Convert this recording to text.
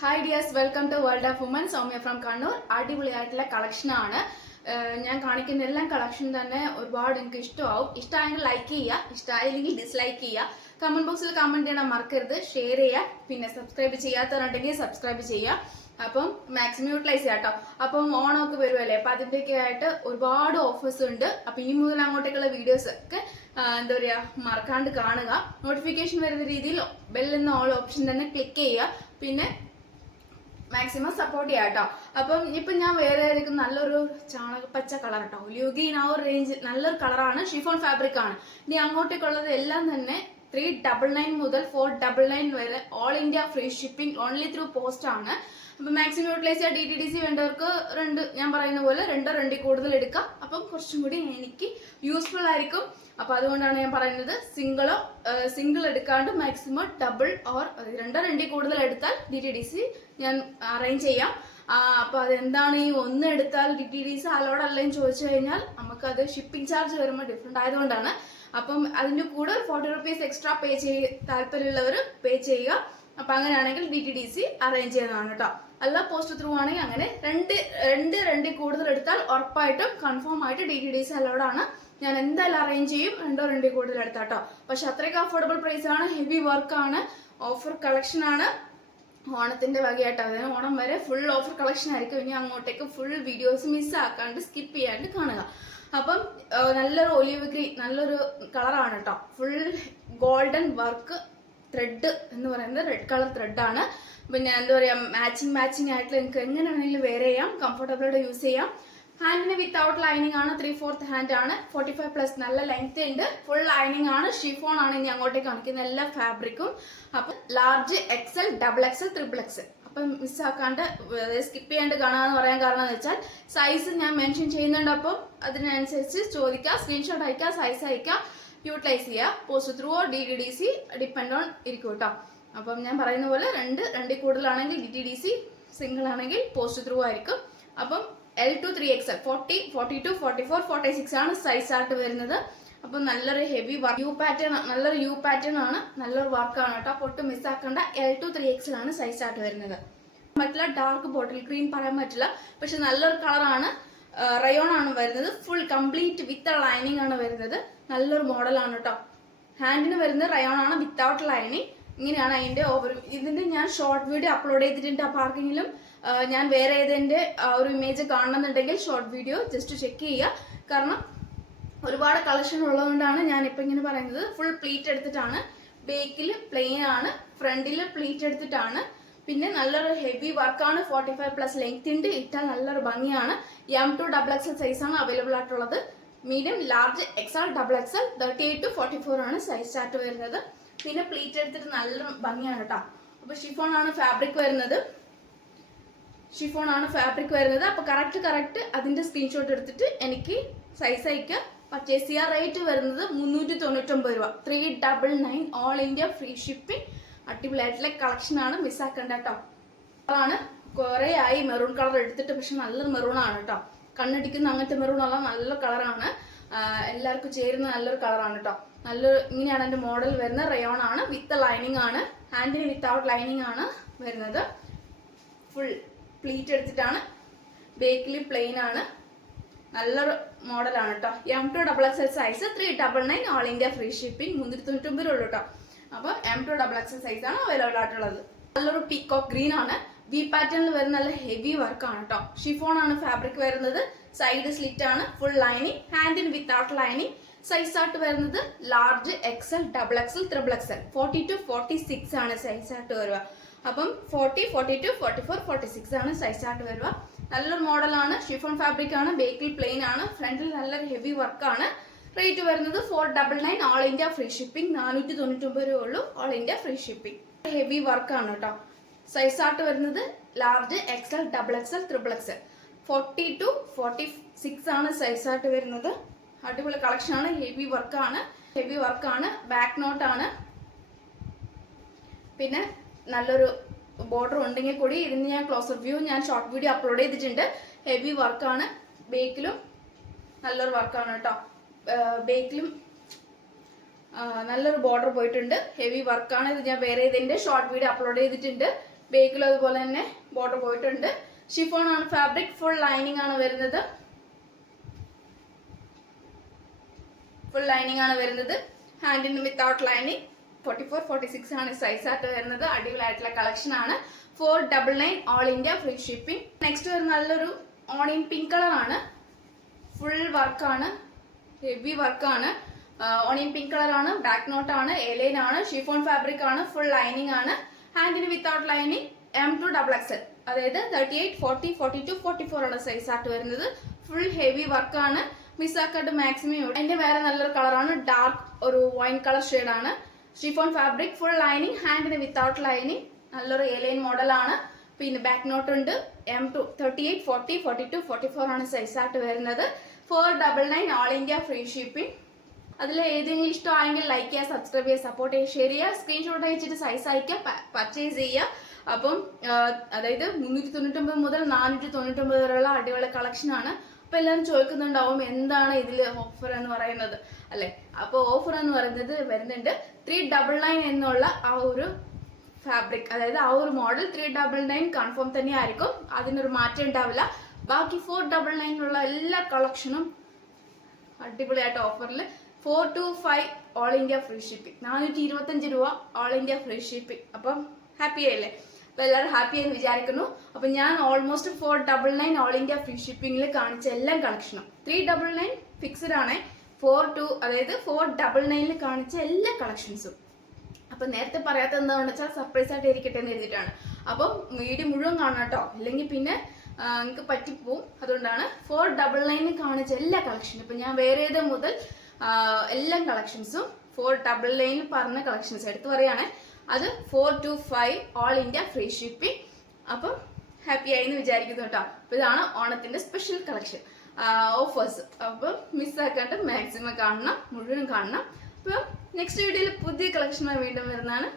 Hi dears, welcome to world of women. Soumya from Kannur. അടിപൊളിയായിട്ടുള്ള കളക്ഷനാണ് ഞാൻ കാണിക്കുന്ന എല്ലാം. കളക്ഷൻ തന്നെ ഒരുപാട് എനിക്ക് ഇഷ്ടമാവും. ഇഷ്ടമായെങ്കിൽ ലൈക്ക് ചെയ്യുക, ഇഷ്ടമായില്ലെങ്കിൽ ഡിസ്ലൈക്ക് ചെയ്യുക. കമന്റ് ബോക്സിൽ കമന്റ് ചെയ്യണം മറക്കരുത്. ഷെയർ ചെയ്യുക, പിന്നെ സബ്സ്ക്രൈബ് ചെയ്യാത്തവരുണ്ടെങ്കിൽ സബ്സ്ക്രൈബ് ചെയ്യുക. അപ്പം മാക്സിമം യൂട്ടിലൈസ് ചെയ്യാം കേട്ടോ. അപ്പം ഓണമൊക്കെ വരുമല്ലേ, അപ്പം അതിൻ്റെയൊക്കെ ആയിട്ട് ഒരുപാട് ഓഫേഴ്സ് ഉണ്ട്. അപ്പം ഇനി മുതൽ അങ്ങോട്ടേക്കുള്ള വീഡിയോസ് ഒക്കെ എന്താ പറയുക, മറക്കാണ്ട് കാണുക. നോട്ടിഫിക്കേഷൻ വരുന്ന രീതിയിൽ ബെൽ എന്ന ഓൾ ഓപ്ഷൻ തന്നെ ക്ലിക്ക് ചെയ്യുക. പിന്നെ മാക്സിമം സപ്പോർട്ട് ചെയ്യാം കേട്ടോ. അപ്പം ഇപ്പം ഞാൻ വേറെ ആയിരിക്കും നല്ലൊരു ചാണകപ്പച്ച കളർ കേട്ടോ, ലുഗീൻ ആ ഒരു റേഞ്ച് നല്ലൊരു കളറാണ്. ഷിഫോൺ ഫാബ്രിക് ആണ്. ഇനി അങ്ങോട്ടേക്കുള്ളത് എല്ലാം തന്നെ 399 മുതൽ 499 വരെ all India free shipping only through post ആണ്. അപ്പം മാക്സിമം യൂട്ടിലൈസ് ചെയ്യുക. DTDC വേണ്ടവർക്ക് ഞാൻ പറയുന്ന പോലെ രണ്ടിൽ കൂടുതൽ എടുക്കാം. അപ്പം കുറച്ചും കൂടി എനിക്ക് യൂസ്ഫുൾ ആയിരിക്കും. അപ്പം അതുകൊണ്ടാണ് ഞാൻ പറയുന്നത് സിംഗിൾ എടുക്കാണ്ട് മാക്സിമം ഡബിൾ ഓർ രണ്ടിൽ കൂടുതൽ എടുത്താൽ DTDC ഞാൻ അറേഞ്ച് ചെയ്യാം. അപ്പോൾ അതെന്താണ് ഈ ഒന്ന് എടുത്താൽ DTDC അലോഡ് അല്ലെന്ന് ചോദിച്ചു കഴിഞ്ഞാൽ നമുക്കത് ഷിപ്പിംഗ് ചാർജ് വരുമ്പോൾ ഡിഫറെൻ്റ് ആയതുകൊണ്ടാണ്. അപ്പം അതിൻ്റെ കൂടെ 40 rupees എക്സ്ട്രാ താല്പര്യമുള്ളവർ പേ ചെയ്യുക. അപ്പം അങ്ങനെയാണെങ്കിൽ DTDC അറേഞ്ച് ചെയ്യുന്നതാണ് കേട്ടോ. അല്ല പോസ്റ്റ് ത്രൂ ആണെങ്കിൽ അങ്ങനെ രണ്ടിൽ കൂടുതൽ എടുത്താൽ ഉറപ്പായിട്ടും കൺഫേം ആയിട്ട് DTDC അലോഡാണ്. ഞാൻ എന്തായാലും അറേഞ്ച് ചെയ്യും. രണ്ടിൽ കൂടുതൽ എടുത്താൽ കേട്ടോ. പക്ഷെ അത്രയ്ക്ക് അഫോർഡബിൾ പ്രൈസ് ആണ്, ഹെവി വർക്കാണ്, ഓഫർ കളക്ഷൻ ആണ്. ഓണത്തിന്റെ വകയായിട്ട് അതായത് ഓണം വരെ ഫുൾ ഓഫർ കളക്ഷൻ ആയിരിക്കും. ഇനി അങ്ങോട്ടേക്ക് ഫുൾ വീഡിയോസ് മിസ്സാക്കാണ്ട് സ്കിപ്പ് ചെയ്യാണ്ട് കാണുക. അപ്പം നല്ലൊരു ഒലിവ് ഗ്രീൻ നല്ലൊരു കളറാണ് കേട്ടോ. ഫുൾ ഗോൾഡൻ വർക്ക് ത്രെഡ് എന്ന് പറയുന്നത് റെഡ് കളർ ത്രെഡാണ്. പിന്നെ എന്താ പറയുക, മാച്ചിങ് ആയിട്ട് നിങ്ങൾക്ക് എങ്ങനെ വേണമെങ്കിലും വെയർ ചെയ്യാം, കംഫർട്ടബിളായിട്ട് യൂസ് ചെയ്യാം. ഹാൻഡിന് വിത്തൗട്ട് ലൈനിങ് ആണ്, 3/4 ഹാൻഡ് ആണ്, 45+ നല്ല ലെങ്ത് ഉണ്ട്, ഫുൾ ലൈനിങ് ആണ്, ഷിഫോൺ ആണ് ഇനി അങ്ങോട്ടേക്ക് കാണിക്കുന്ന എല്ലാ ഫാബ്രിക്കും. അപ്പം ലാർജ് XL, XXL, XXL. അപ്പം മിസ്സാക്കാണ്ട് സ്കിപ്പ് ചെയ്യാണ്ട് കാണാന്ന് പറയാൻ കാരണം എന്ന് വെച്ചാൽ സൈസ് ഞാൻ മെൻഷൻ ചെയ്യുന്നുണ്ട്. അപ്പം അതിനനുസരിച്ച് ചോദിക്കുക, സ്ക്രീൻഷോട്ട് അയക്കുക, സൈസ് അയക്കുക, യൂട്ടിലൈസ് ചെയ്യുക. Post through DTDC depend on ഇരിക്കും കേട്ടോ. അപ്പം ഞാൻ പറയുന്ന പോലെ രണ്ടിൽ കൂടുതലാണെങ്കിൽ DTDC, സിംഗിൾ ആണെങ്കിൽ പോസ്റ്റ് ത്രൂ ആയിരിക്കും. അപ്പം L to 3XL, 40, 42, 44, 46 ആണ് സൈസ് ആയിട്ട് വരുന്നത്. അപ്പം നല്ലൊരു ഹെവി വർക്ക് നല്ലൊരു യു പാറ്റേൺ ആണ്, നല്ലൊരു വർക്കാണ് കേട്ടോ. പൊട്ട് മിസ്സാക്കേണ്ട. L to 3XL ആണ് സൈസ് ആയിട്ട് വരുന്നത്. പറ്റില്ല, ഡാർക്ക് ബോട്ടിൽ ഗ്രീൻ പറയാൻ പറ്റില്ല, പക്ഷെ നല്ലൊരു കളറാണ്. റയോൺ ആണ് വരുന്നത്. ഫുൾ കംപ്ലീറ്റ് വിത്ത് ലൈനിങ് ആണ് വരുന്നത്. നല്ലൊരു മോഡലാണ് കേട്ടോ. ഹാൻഡിന് വരുന്നത് റയോൺ ആണ് വിത്തൗട്ട് ലൈനിങ്. ഇങ്ങനെയാണ് അതിന്റെ ഇതിന്റെ ഞാൻ ഷോർട്ട് വീഡിയോ അപ്ലോഡ് ചെയ്തിട്ടുണ്ട്. അപ്പോൾ ആർക്കെങ്കിലും ഞാൻ വേറെ ഏതിന്റെ ഒരു ഇമേജ് കാണണമെന്നുണ്ടെങ്കിൽ ഷോർട്ട് വീഡിയോ ജസ്റ്റ് ചെക്ക് ചെയ്യുക. കാരണം ഒരുപാട് കളക്ഷൻ ഉള്ളതുകൊണ്ടാണ് ഞാൻ ഇപ്പം ഇങ്ങനെ പറയുന്നത്. ഫുൾ പ്ലീറ്റ് എടുത്തിട്ടാണ്, ബേക്കിൽ പ്ലെയിൻ ആണ്, ഫ്രണ്ടിൽ പ്ലീറ്റ് എടുത്തിട്ടാണ്. പിന്നെ നല്ലൊരു ഹെവി വർക്കാണ്, 45+ ലെങ്ത് ഉണ്ട്, ഇട്ടാൽ നല്ലൊരു ഭംഗിയാണ്. M to XXL സൈസാണ് അവൈലബിൾ ആയിട്ടുള്ളത്. Medium, large, XL, XXL, 38 to 44 ആണ് സൈസ് ചാർട്ട് വരുന്നത്. പിന്നെ പ്ലീറ്റ് എടുത്തിട്ട് നല്ല ഭംഗിയാണ് കേട്ടോ. അപ്പൊ ഷിഫോൺ ആണ് ഫാബ്രിക് വരുന്നത്. അപ്പൊ കറക്റ്റ് അതിന്റെ സ്ക്രീൻഷോട്ട് എടുത്തിട്ട് എനിക്ക് സൈസ് അയക്കുക, പർച്ചേസ് ചെയ്യുക. റേറ്റ് വരുന്നത് 399 രൂപ, 399 ഓൾ ഇന്ത്യ ഫ്രീ ഷിപ്പിംഗ്. അടിപൊളിയായിട്ടുള്ള കളക്ഷൻ ആണ്, മിസ്സാക്കണ്ട കേട്ടോ. കളറാണ്, കുറെ ആയി മെറൂൺ കളർ എടുത്തിട്ട്, പക്ഷെ നല്ലൊരു മെറൂൺ ആണ് കേട്ടോ. കണ്ണടിക്കുന്ന അങ്ങനത്തെ മെറൂൺ അല്ല, നല്ല കളറാണ്. എല്ലാവർക്കും ചേരുന്ന നല്ലൊരു കളറാണ് കേട്ടോ. ഇങ്ങനെയാണ് എന്റെ മോഡൽ വരുന്നത്. റയോൺ ആണ്, വിത്ത് ലൈനിങ് ആണ്. ഹാൻഡിന് വിത്തൗട്ട് ലൈനിങ് ആണ് വരുന്നത്. ഫുൾ പ്ലീറ്റ് എടുത്തിട്ടാണ്, ബേക്കിൽ പ്ലെയിൻ ആണ്. നല്ലൊരു മോഡലാണ് കേട്ടോ. M to XXL size 399 all India free shipping. 399 ഉള്ളൂ കേട്ടോ. അപ്പൊ M to XXL സൈസ് ആണ് അവൈലബിൾ ആയിട്ടുള്ളത്. നല്ലൊരു പീകോക്ക് ഗ്രീൻ ആണ്, വി പാറ്റേണിൽ വരുന്ന നല്ല ഹെവി വർക്കാണ് കേട്ടോ. ഷിഫോൺ ആണ് ഫാബ്രിക് വരുന്നത്. സൈഡ് സ്ലിറ്റ് ആണ്, ഫുൾ ലൈനിങ്. ഹാൻഡിന് വിത്തൗട്ട് ലൈനിങ്. സൈസ് ആയിട്ട് വരുന്നത് large, XL, XXL, XXL. 40 to 46 ആണ് സൈസ് ആയിട്ട് വരിക. അപ്പം 40, 42, 44, 46 ആണ് സൈസ് ആയിട്ട് വരിക. നല്ലൊരു മോഡലാണ്, ഷിഫോൺ ഫാബ്രിക് ആണ്, ബേക്കിൽ പ്ലെയിൻ ആണ്, ഫ്രണ്ടിൽ നല്ലൊരു ഹെവി വർക്കാണ്. റേറ്റ് വരുന്നത് 499 ഓൾ ഇന്ത്യ ഫ്രീ ഷിപ്പിംഗ്. 499 രൂപ ഉള്ളൂ all India free shipping. Heavy വർക്കാണ് കേട്ടോ. സൈസ് ആയിട്ട് വരുന്നത് large, XL, XXL, XXL. 40 to 46 ആണ് സൈസ് ആയിട്ട് വരുന്നത്. അടിപൊളി കളക്ഷൻ ആണ്, ഹെവി വർക്കാണ്. ബാക്ക് നോട്ട് ആണ്. പിന്നെ നല്ലൊരു ബോർഡർ ഉണ്ടെങ്കിൽ കൂടി ഇതിന് ഞാൻ ക്ലോസർ വ്യൂ ഞാൻ ഷോർട്ട് വീഡിയോ അപ്ലോഡ് ചെയ്തിട്ടുണ്ട്. ഹെവി വർക്കാണ്. ബേക്കിലും നല്ലൊരു വർക്കാണ് കേട്ടോ. ബേക്കിലും നല്ലൊരു ബോർഡർ പോയിട്ടുണ്ട്. ഹെവി വർക്കാണ്. ഇത് ഞാൻ വേറെ ഇതിന്റെ ഷോർട്ട് വീഡിയോ അപ്ലോഡ് ചെയ്തിട്ടുണ്ട്. ബേക്കിലും അതുപോലെ തന്നെ ബോർഡർ പോയിട്ടുണ്ട്. ഷിഫോൺ ആണ് ഫാബ്രിക്, ഫുൾ ലൈനിങ് ആണ് വരുന്നത്. ഫുൾ ലൈനിങ് ആണ് വരുന്നത്. ഹാൻഡിന് വിത്തൗട്ട് ലൈനിങ്. 44-46 ആണ് സൈസ് ആയിട്ട് വരുന്നത്. അടിപൊളിയായിട്ടുള്ള കളക്ഷൻ ആണ്. 499 all India free shipping. Next വരുന്ന നല്ലൊരു ഓണിയൻ പിങ്ക് കളർ ആണ്. ഫുൾ വർക്കാണ്, ഹെവി വർക്കാണ്. ഓണിയൻ പിങ്ക് കളർ ആണ്. ബാക്ക് നോട്ട് ആണ്, എലൈൻ ആണ്, ഷിഫോൺ ഫാബ്രിക് ആണ്, ഫുൾ ലൈനിങ് ആണ്. ഹാൻഡിന് വിത്തൗട്ട് ലൈനിങ്. M2XXL, അതായത് 38, 40, 42, 44 ആണ് സൈസ് ആയിട്ട് വരുന്നത്. ഫുൾ ഹെവി വർക്കാണ്. മിസ്സാക്കാട്ട് മാക്സിമം. അതിന്റെ വേറെ നല്ലൊരു കളറാണ്, ഡാർക്ക് ഒരു വൈൻ കളർ ഷെയ്ഡാണ്. ഷിഫോൺ ഫാബ്രിക്, ഫുൾ ലൈനിങ്, ഹാൻഡിന് വിത്തൗട്ട് ലൈനിങ്. നല്ലൊരു എലൈൻ മോഡലാണ്. പിന്നെ ബാക്ക് നോട്ട് ഉണ്ട്. M2 38, 40, 42, 44 ആണ് സൈസ് ആയിട്ട് വരുന്നത്. 499 ഓൾ ഇന്ത്യ ഫ്രീ ഷിപ്പിംഗ്. അതിൽ ഏതെങ്കിലും ഇഷ്ടമായെങ്കിൽ ലൈക്ക് ചെയ്യുക, സബ്സ്ക്രൈബ് ചെയ്യുക, സപ്പോർട്ട് ചെയ്യുക, ഷെയർ ചെയ്യുക, സ്ക്രീൻഷോട്ട് അയച്ചിട്ട് സൈസ് അയക്കുക, പർച്ചേസ് ചെയ്യുക. അപ്പം അതായത് 399 മുതൽ 499 വരെയുള്ള അടിപൊളി കളക്ഷൻ ആണ്. അപ്പൊ എല്ലാവരും ചോദിക്കുന്നുണ്ടാവും എന്താണ് ഇതിൽ ഓഫർ എന്ന് പറയുന്നത് അല്ലെ. അപ്പോൾ ഓഫർ എന്ന് പറയുന്നത് വരുന്നുണ്ട് 399 എന്നുള്ള ആ ഒരു ഫാബ്രിക്, അതായത് ആ ഒരു മോഡൽ 399 കൺഫേം തന്നെ ആയിരിക്കും. അതിനൊരു മാറ്റം ഉണ്ടാവില്ല. ബാക്കി 499 എല്ലാ കളക്ഷനും അടിപൊളിയായിട്ട് ഓഫറിൽ 425 ഓൾ ഇന്ത്യ ഫ്രീ ഷിപ്പിംഗ്. 425 രൂപ ഓൾ ഇന്ത്യ ഫ്രീ ഷിപ്പിംഗ്. അപ്പം ഹാപ്പി ആയില്ലേ? അപ്പൊ എല്ലാവരും ഹാപ്പി ആയെന്ന് വിചാരിക്കുന്നു. അപ്പൊ ഞാൻ ഓൾമോസ്റ്റ് 499 ഓൾ ഇന്ത്യ ഫ്രീ ഷിപ്പിംഗിൽ കാണിച്ച എല്ലാ കളക്ഷനും 399 ഫിക്സഡ് ആണ്. 499 കാണിച്ച എല്ലാ കളക്ഷൻസും. അപ്പൊ നേരത്തെ പറയാത്ത എന്താണെന്ന് വെച്ചാൽ സർപ്രൈസ് ആയിട്ട് ഇരിക്കട്ടെ എന്ന് എഴുതിയിട്ടാണ്. അപ്പം വീഡിയോ മുഴുവൻ കാണാം കേട്ടോ, ഇല്ലെങ്കിൽ പിന്നെ നിങ്ങൾക്ക് പറ്റിപ്പോവും. അതുകൊണ്ടാണ് 499 കാണിച്ച എല്ലാ കളക്ഷനും. ഇപ്പൊ ഞാൻ വേറെ ഏത് മുതൽ എല്ലാ കളക്ഷൻസും 499 പറഞ്ഞ കളക്ഷൻസ് എടുത്ത് പറയുകയാണ്. അത് 425 ഓൾ ഇന്ത്യ ഫ്രീ ഷിപ്പിംഗ്. അപ്പം ഹാപ്പി ആയി എന്ന് വിചാരിക്കുന്നു കേട്ടോ. അപ്പൊ ഇതാണ് ഓണത്തിന്റെ സ്പെഷ്യൽ കളക്ഷൻ ഓഫേഴ്സ്. അപ്പം മിസ്സാക്കാണ്ട് മാക്സിമം കാണണം, മുഴുവൻ കാണണം. അപ്പം നെക്സ്റ്റ് വീഡിയോയിൽ പുതിയ കളക്ഷനുമായി വീണ്ടും വരുന്നതാണ്.